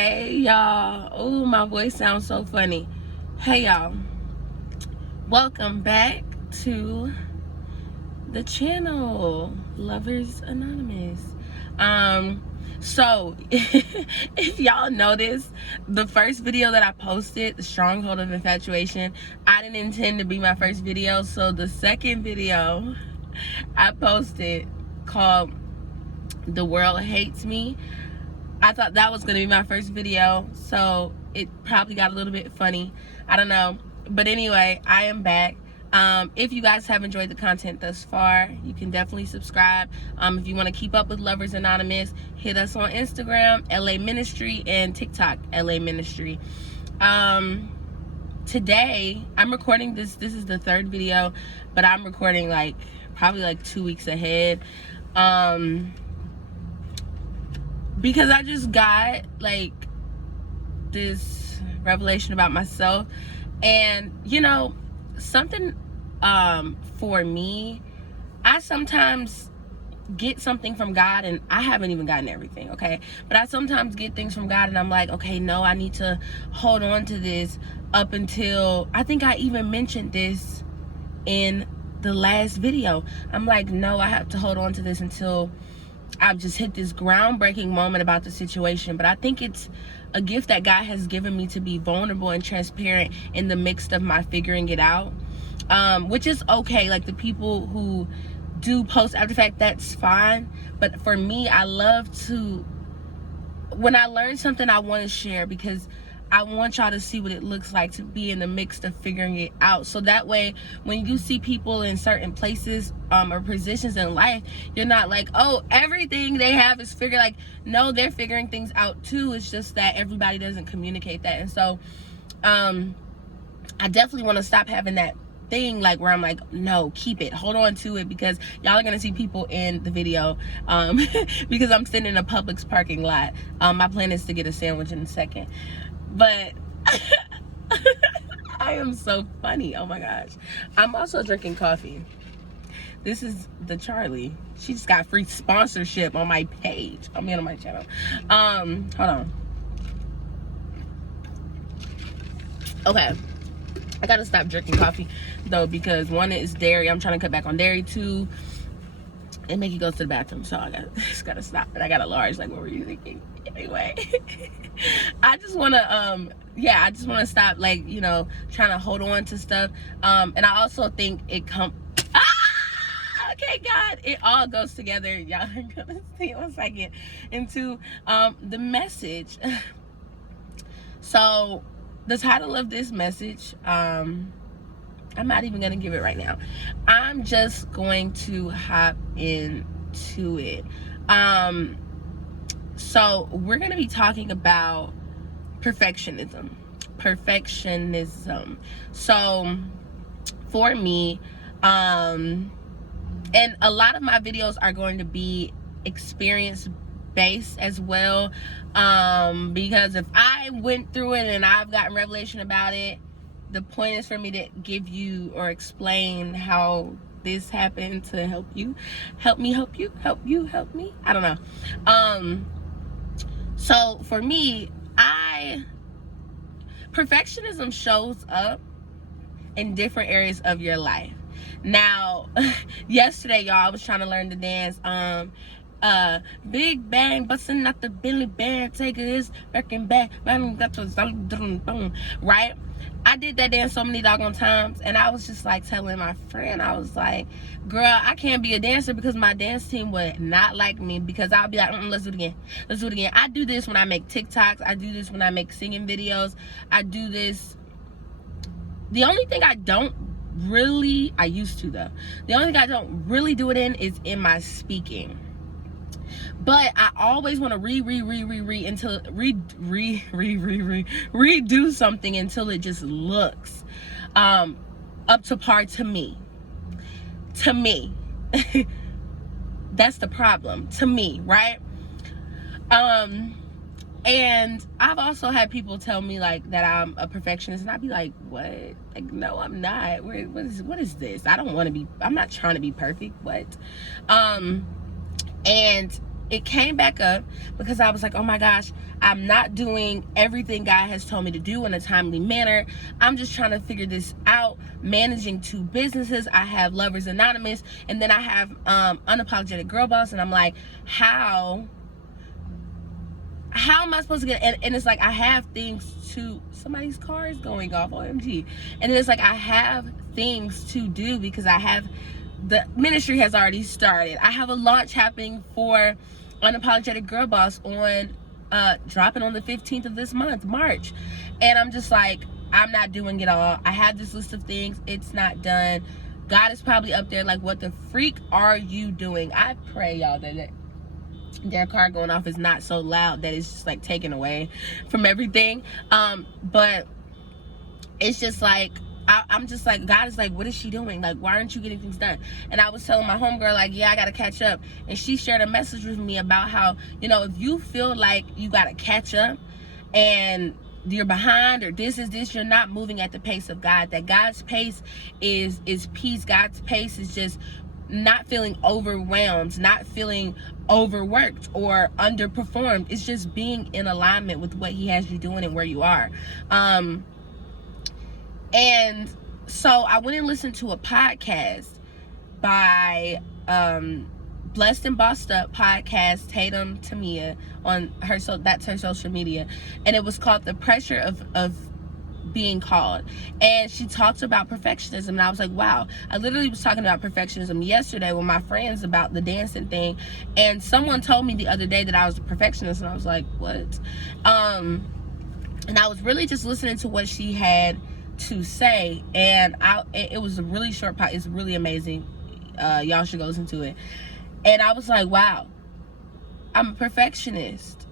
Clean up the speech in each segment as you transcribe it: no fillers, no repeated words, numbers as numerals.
Hey y'all. Oh, my voice sounds so funny. Hey y'all, welcome back to the channel Lovers Anonymous. So if y'all noticed, the first video that I posted, the stronghold of infatuation, I didn't intend to be my first video. So the second video I posted, called The World Hates Me, I thought that was gonna be my first video, so it probably got a little bit funny. I don't know, but anyway, I am back. If you guys have enjoyed the content thus far, you can definitely subscribe. If you want to keep up with Lovers Anonymous, hit us on Instagram, laministry, and TikTok, laministry. Today I'm recording this is the third video, but I'm recording probably like 2 weeks ahead. Because I just got this revelation about myself, and something for me, I sometimes get something from God, and I haven't even gotten everything, okay? But I sometimes get things from God and I'm like, okay, no, I need to hold on to this up until, I think I even mentioned this in the last video. I'm like, no, I have to hold on to this until I've just hit this groundbreaking moment about the situation. But I think it's a gift that God has given me to be vulnerable and transparent in the midst of my figuring it out, which is okay. Like, the people who do post after the fact, that's fine. But for me, I love to, when I learn something, I want to share, because I want y'all to see what it looks like to be in the midst of figuring it out. So that way, when you see people in certain places or positions in life, you're not like, oh, everything they have is figured. Like, no, they're figuring things out too. It's just that everybody doesn't communicate that. And so I definitely want to stop having that thing where I'm like, no, keep it, hold on to it, because y'all are gonna see people in the video because I'm sitting in a Publix parking lot. My plan is to get a sandwich in a second, but I am so funny. Oh my gosh. I'm also drinking coffee. This is the Charlie. She just got free sponsorship on my page. I mean, on my channel. Hold on. Okay, I gotta stop drinking coffee though, because one, is dairy. I'm trying to cut back on dairy. Two, it make you go to the bathroom, so I just gotta stop. But I got a large. Like, what were you thinking? Anyway, I just wanna I just wanna stop trying to hold on to stuff. And I also think it okay, God, it all goes together. Y'all are gonna see in a second into the message. So the title of this message, I'm not even gonna give it right now. I'm just going to hop into it. So we're gonna be talking about perfectionism. So for me, and a lot of my videos are going to be experience based as well, because if I went through it and I've gotten revelation about it, the point is for me to give you or explain how this happened to help you, help me. I don't know. So for me, perfectionism shows up in different areas of your life. Now, yesterday, y'all, I was trying to learn to dance. Big bang, busting out the Billy Band, taking this back and back, right? I did that dance so many doggone times, and I was just telling my friend, I was like, girl, I can't be a dancer because my dance team would not like me, because I'll be like, let's do it again. I do this when I make TikToks. I do this when I make singing videos. I do this. The only thing I don't really, I used to though, the only thing I don't really do it in is in my speaking. But I always want to redo something until it just looks up to par to me. That's the problem, to me, right? And I've also had people tell me that I'm a perfectionist, and I'd be like, what? No, I'm not. What is this? I'm not trying to be perfect. What? And it came back up because I was like, oh my gosh, I'm not doing everything God has told me to do in a timely manner. I'm just trying to figure this out, managing 2 businesses. I have Lovers Anonymous, and then I have Unapologetic Girl Boss, and I'm like, how am I supposed to get, and it's like I have things to, somebody's car is going off, OMG. And it's like I have things to do because I have, the ministry has already started. I have a launch happening for Unapologetic Girl Boss on dropping on the 15th of this month, March. And I'm just like, I'm not doing it all. I have this list of things, it's not done. God is probably up there like, what the freak are you doing? I pray, y'all, that their car going off is not so loud that it's just like taken away from everything. But it's just like, I'm just like, God is like, what is she doing? Like, why aren't you getting things done? And I was telling my homegirl, like, yeah, I gotta catch up. And she shared a message with me about how, you know, if you feel like you gotta catch up and you're behind, or this is this, you're not moving at the pace of God. That God's pace is peace. God's pace is just not feeling overwhelmed, not feeling overworked or underperformed. It's just being in alignment with what he has you doing and where you are. And so I went and listened to a podcast by Blessed and Bossed Up podcast, Tatum Tamia, on her, so that's her social media, and it was called The Pressure of Being Called. And she talked about perfectionism, and I was like, wow. I literally was talking about perfectionism yesterday with my friends about the dancing thing, and someone told me the other day that I was a perfectionist, and I was like, what? And I was really just listening to what she had to say, and it was a really short podcast. It's really amazing. Y'all should go listen to it. And I was like, wow, I'm a perfectionist.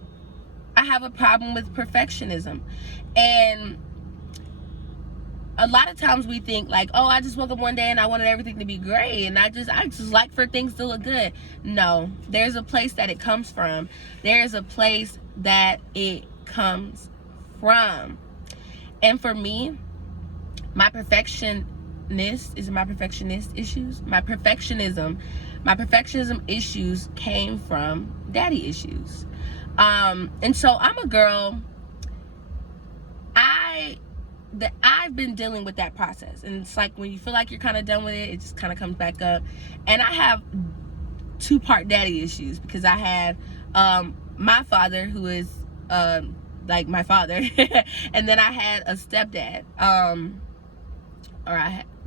I have a problem with perfectionism. And a lot of times we think like, oh, I just woke up one day and I wanted everything to be great, and I just like for things to look good. No, there's a place that it comes from. There's a place that it comes from. And for me, my perfectionism issues came from daddy issues. And so I'm a girl, I've been dealing with that process, and it's like when you feel like you're kind of done with it, it just kind of comes back up. And I have 2-part daddy issues because I have my father, who is like my father, and then I had a stepdad,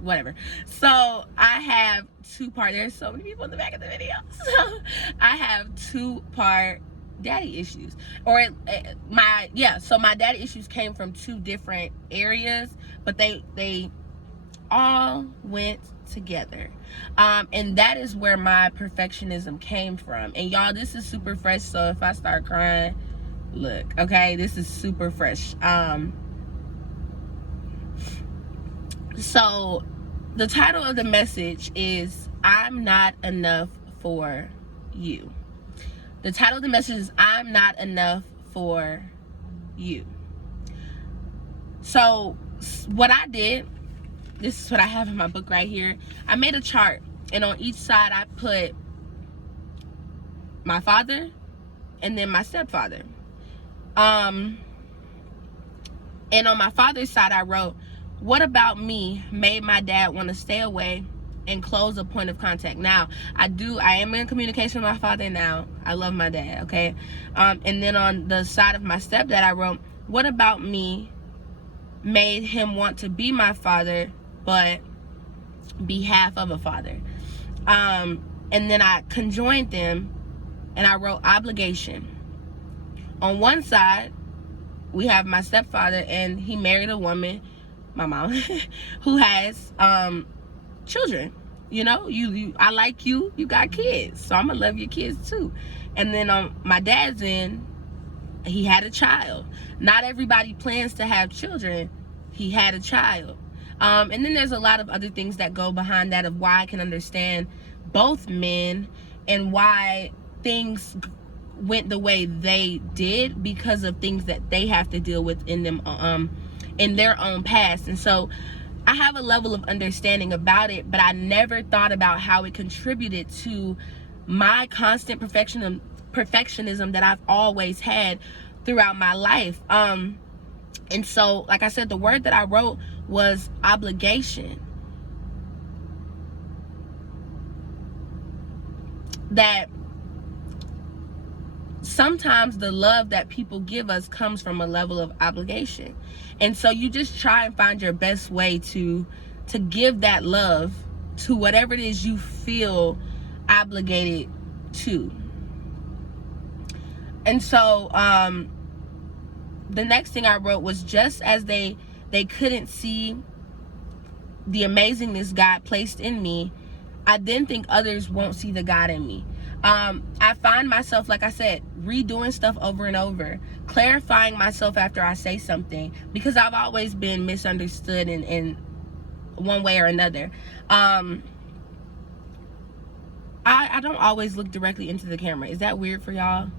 whatever. So I have 2-part, there's so many people in the back of the video, so I have 2-part daddy issues. So my daddy issues came from 2 different areas, but they all went together. And that is where my perfectionism came from. And y'all, this is super fresh, so if I start crying, look, okay, this is super fresh. So the title of the message is I'm Not Enough for You. The title of the message is I'm Not Enough for You. So what I did, this is what I have in my book right here. I made a chart, and on each side I put my father and then my stepfather. And on my father's side I wrote, what about me made my dad want to stay away and close a point of contact? Now, I am in communication with my father now. I love my dad, okay? And then on the side of my stepdad, I wrote, what about me made him want to be my father, but be half of a father? And then I conjoined them, and I wrote obligation. On one side, we have my stepfather, and he married a woman, my mom, who has children. You know, I like you got kids, so I'm gonna love your kids too. And then on my dad's end, he had a child. Not everybody plans to have children. He had a child. And then there's a lot of other things that go behind that, of why I can understand both men and why things went the way they did, because of things that they have to deal with in them in their own past. And so I have a level of understanding about it, but I never thought about how it contributed to my constant perfectionism that I've always had throughout my life. And so, like I said, the word that I wrote was obligation. That sometimes the love that people give us comes from a level of obligation. And so you just try and find your best way to give that love to whatever it is you feel obligated to. And so the next thing I wrote was, just as they couldn't see the amazingness God placed in me, I then think others won't see the God in me. I find myself, like I said, redoing stuff over and over, clarifying myself after I say something, because I've always been misunderstood in one way or another. I don't always look directly into the camera. Is that weird for y'all?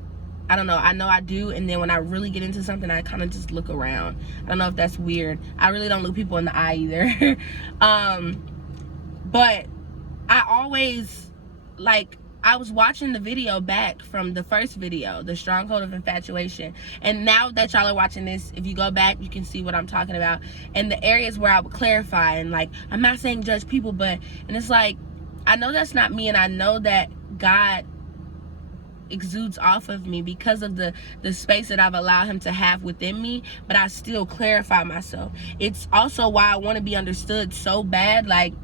I don't know. I know I do, and then when I really get into something, I kind of just look around. I don't know if that's weird. I really don't look people in the eye either. But I always, like, I was watching the video back from the first video, the stronghold of infatuation, and now that y'all are watching this, if you go back, you can see what I'm talking about, and the areas where I would clarify, and like, I'm not saying judge people, but, and it's like, I know that's not me, and I know that God exudes off of me because of the space that I've allowed him to have within me, but I still clarify myself. It's also why I want to be understood so bad. Like,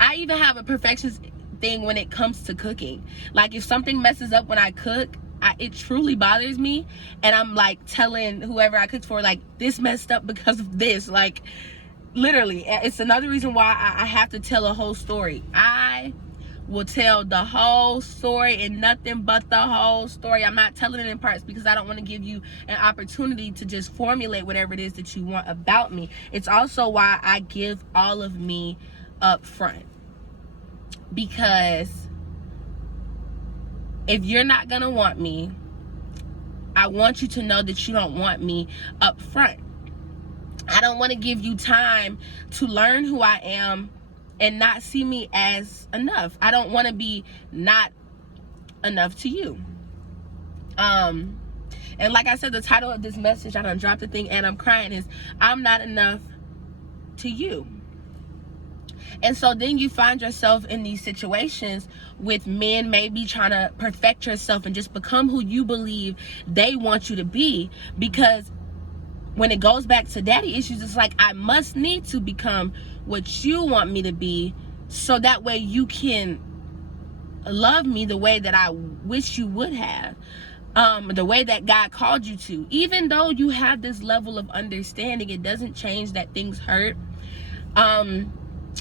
I even have a perfectionist thing when it comes to cooking. Like, if something messes up when I cook, it truly bothers me, and I'm like telling whoever I cooked for, like, this messed up because of this. Like, literally, it's another reason why I have to tell a whole story. I will tell the whole story and nothing but the whole story. I'm not telling it in parts because I don't want to give you an opportunity to just formulate whatever it is that you want about me. It's also why I give all of me up front, because if you're not gonna want me, I want you to know that you don't want me up front. I don't want to give you time to learn who I am and not see me as enough. I don't want to be not enough to you. And like I said, the title of this message, I done dropped the thing and I'm crying, is I'm not enough to you. And so then you find yourself in these situations with men maybe trying to perfect yourself and just become who you believe they want you to be, because when it goes back to daddy issues, it's like, I must need to become what you want me to be, so that way you can love me the way that I wish you would have, the way that God called you to. Even though you have this level of understanding, it doesn't change that things hurt.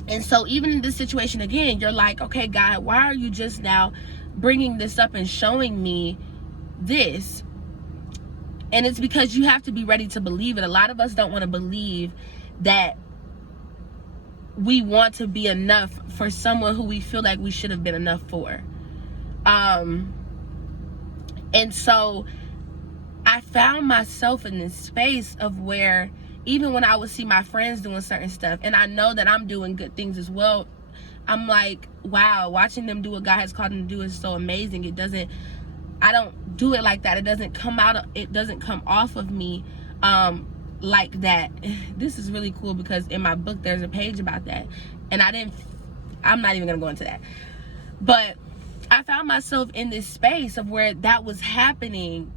And so even in this situation, again, you're like, okay, God, why are you just now bringing this up and showing me this? And it's because you have to be ready to believe it. A lot of us don't want to believe that we want to be enough for someone who we feel like we should have been enough for. And so I found myself in this space of where, even when I would see my friends doing certain stuff, and I know that I'm doing good things as well, I'm like, wow, watching them do what God has called them to do is so amazing. I don't do it like that. It doesn't come off of me like that. This is really cool, because in my book there's a page about that, and I'm not even gonna go into that, but I found myself in this space of where that was happening,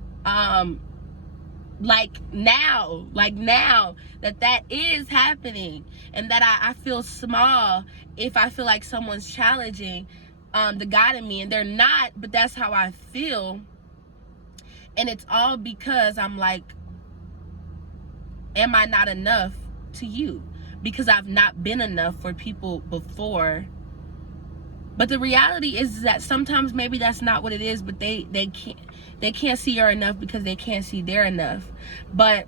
like now that is happening, and that I feel small if I feel like someone's challenging the God in me, and they're not, but that's how I feel. And it's all because I'm like, am I not enough to you? Because I've not been enough for people before. But the reality is that sometimes maybe that's not what it is, but they can't see you're enough because they can't see they're enough. But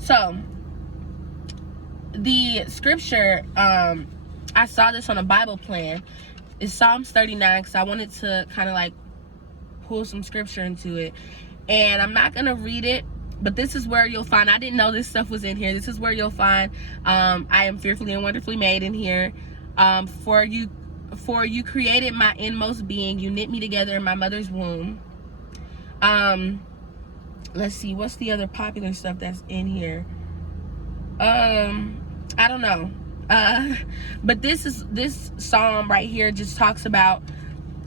so the scripture, I saw this on a Bible plan. It's Psalms 39, because I wanted to kind of like pull some scripture into it. And I'm not going to read it. But this is where you'll find, I didn't know this stuff was in here. This is where you'll find, I am fearfully and wonderfully made in here. For you created my inmost being. You knit me together in my mother's womb. Let's see, what's the other popular stuff that's in here? I don't know. But this psalm right here just talks about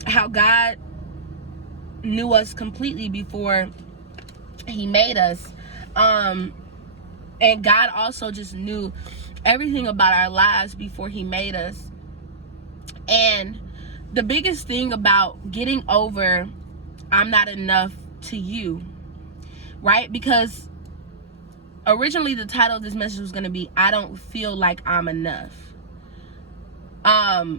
how God knew us completely before he made us. And God also just knew everything about our lives before he made us. And the biggest thing about getting over I'm not enough to you, right? Because originally the title of this message was going to be, I don't feel like I'm enough. But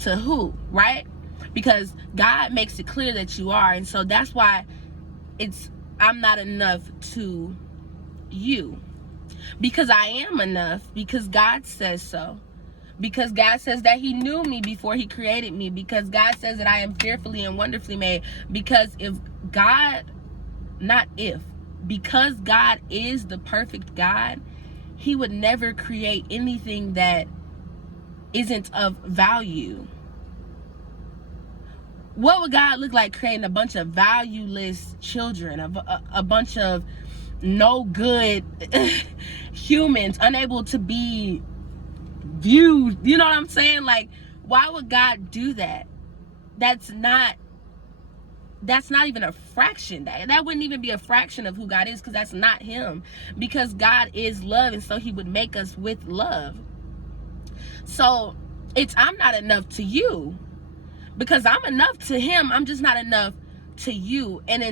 to who, right? Because God makes it clear that you are. And so that's why I'm not enough to you. Because I am enough. Because God says so. Because God says that he knew me before he created me. Because God says that I am fearfully and wonderfully made. Because because God is the perfect God, he would never create anything that isn't of value. What would God look like creating a bunch of valueless children, a bunch of no good humans, unable to be viewed? You know what I'm saying? Like, why would God do that? That's not even a fraction. That wouldn't even be a fraction of who God is, because that's not him. Because God is love, and so he would make us with love. So I'm not enough to you, because I'm enough to him. I'm just not enough to you. And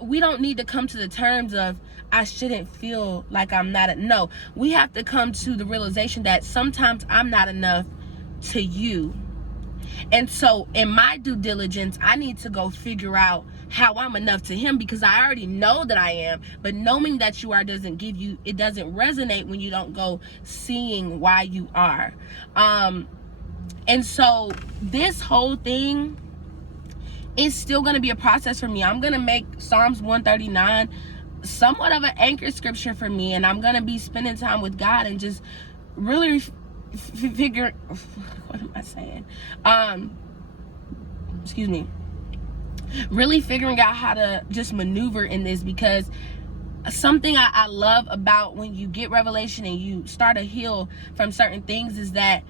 we don't need to come to the terms of I shouldn't feel like I'm not no. We have to come to the realization that sometimes I'm not enough to you. And so in my due diligence, I need to go figure out how I'm enough to him, because I already know that I am. But knowing that you are doesn't resonate when you don't go seeing why you are. And so this whole thing is still going to be a process for me. I'm going to make Psalms 139 somewhat of an anchor scripture for me. And I'm going to be spending time with God and just really figure, what am I saying? Excuse me. Really figuring out how to just maneuver in this, because something I love about when you get revelation and you start to heal from certain things is that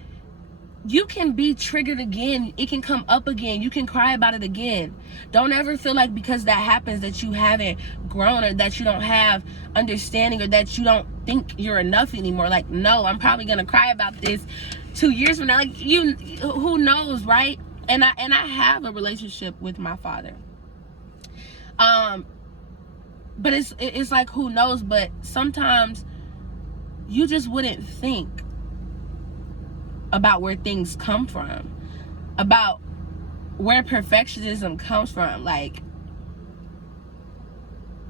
you can be triggered again. It can come up again. You can cry about it again. Don't ever feel like because that happens that you haven't grown, or that you don't have understanding, or that you don't think you're enough anymore. Like, no, I'm probably going to cry about this 2 years from now. Like, who knows, right? And I have a relationship with my father. But it's like, who knows? But sometimes you just wouldn't think about where things come from, about where perfectionism comes from. Like,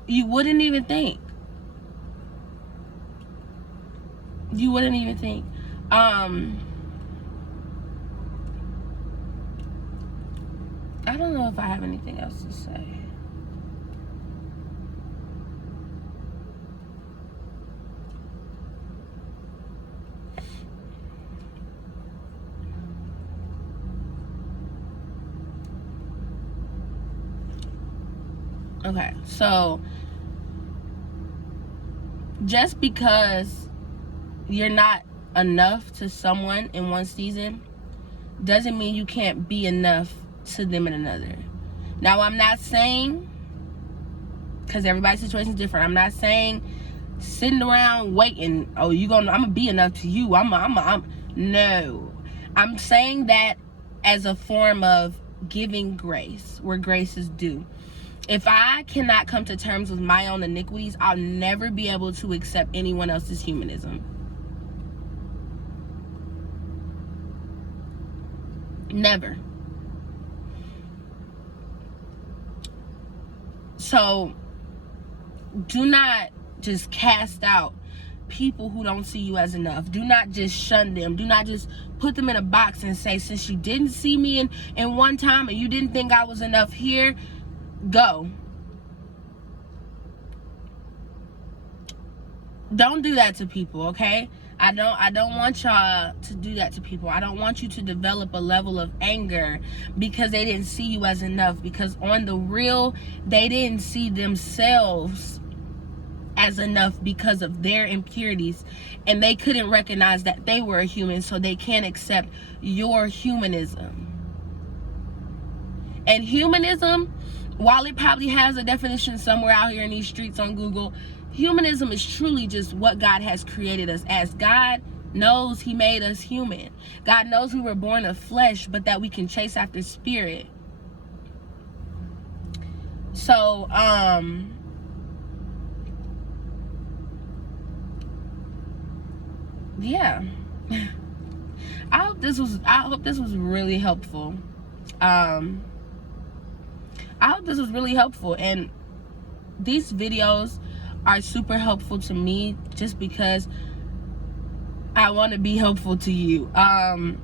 you wouldn't even think. I don't know if I have anything else to say. Okay, so just because you're not enough to someone in one season doesn't mean you can't be enough to them in another. Now, I'm not saying, because everybody's situation is different, I'm not saying sitting around waiting, oh, I'm gonna be enough to you. No. I'm saying that as a form of giving grace where grace is due. If I cannot come to terms with my own iniquities, I'll never be able to accept anyone else's humanism. Never. So do not just cast out people who don't see you as enough. Do not just shun them. Do not just put them in a box and say, since you didn't see me in one time and you didn't think I was enough here, go. Don't do that to people, okay? I don't want y'all to do that to people. I don't want you to develop a level of anger because they didn't see you as enough. Because on the real, they didn't see themselves as enough because of their impurities, and they couldn't recognize that they were a human, so they can't accept your humanism. And humanism, while it probably has a definition somewhere out here in these streets on Google, humanism is truly just what God has created us as. God knows he made us human. God knows we were born of flesh, but that we can chase after spirit. So, yeah. I hope this was really helpful. I hope this was really helpful, and these videos are super helpful to me just because I want to be helpful to you. And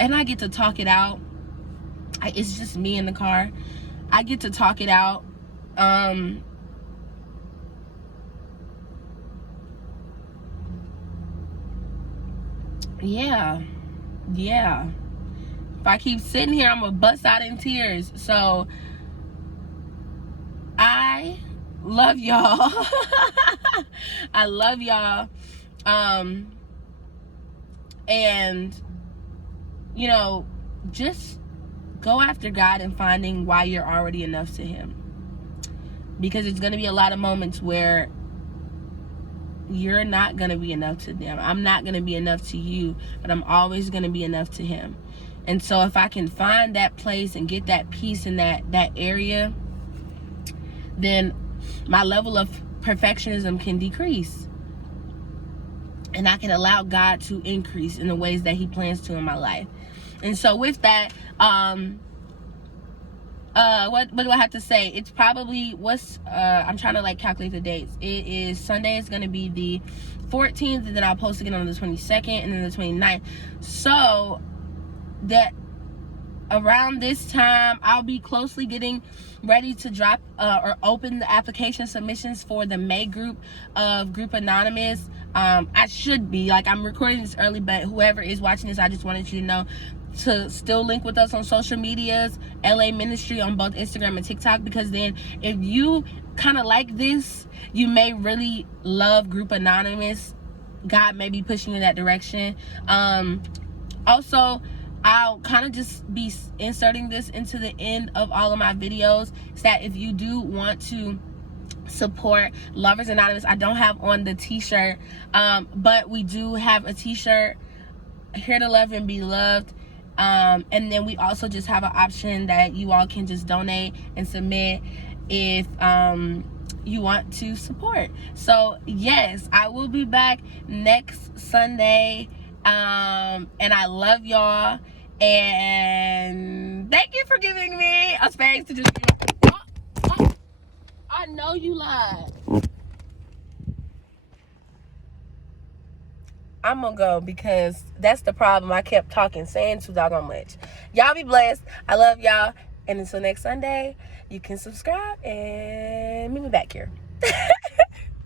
I get to talk it out. It's just me in the car. I get to talk it out. Yeah. If I keep sitting here, I'm gonna bust out in tears. So I love y'all. I love y'all. And you know, just go after God and finding why you're already enough to him, because it's going to be a lot of moments where you're not going to be enough to them. I'm not going to be enough to you, but I'm always going to be enough to him. And so if I can find that place and get that peace in that area, then my level of perfectionism can decrease, and I can allow God to increase in the ways that he plans to in my life. And so with that, what do I have to say? It's probably I'm trying to like calculate the dates. It is Sunday. It's going to be the 14th, and then I'll post again on the 22nd and then the 29th. So that around this time, I'll be closely getting ready to drop or open the application submissions for the May group of Group Anonymous. I should be, like, I'm recording this early, but whoever is watching this, I just wanted you to know to still link with us on social medias, laministry on both Instagram and TikTok, because then if you kind of like this, you may really love Group Anonymous. God may be pushing you in that direction. Also, I'll kind of just be inserting this into the end of all of my videos, so that if you do want to support Lovers Anonymous, I don't have on the t-shirt, but we do have a t-shirt, Here to Love and Be Loved. And then we also just have an option that you all can just donate and submit if you want to support. So yes, I will be back next Sunday, and I love y'all, and thank you for giving me a space to just be like, oh, I know you lied. I'm gonna go because that's the problem. I kept talking, saying too doggone much. Y'all be blessed. I love y'all. And until next Sunday, you can subscribe and meet me back here.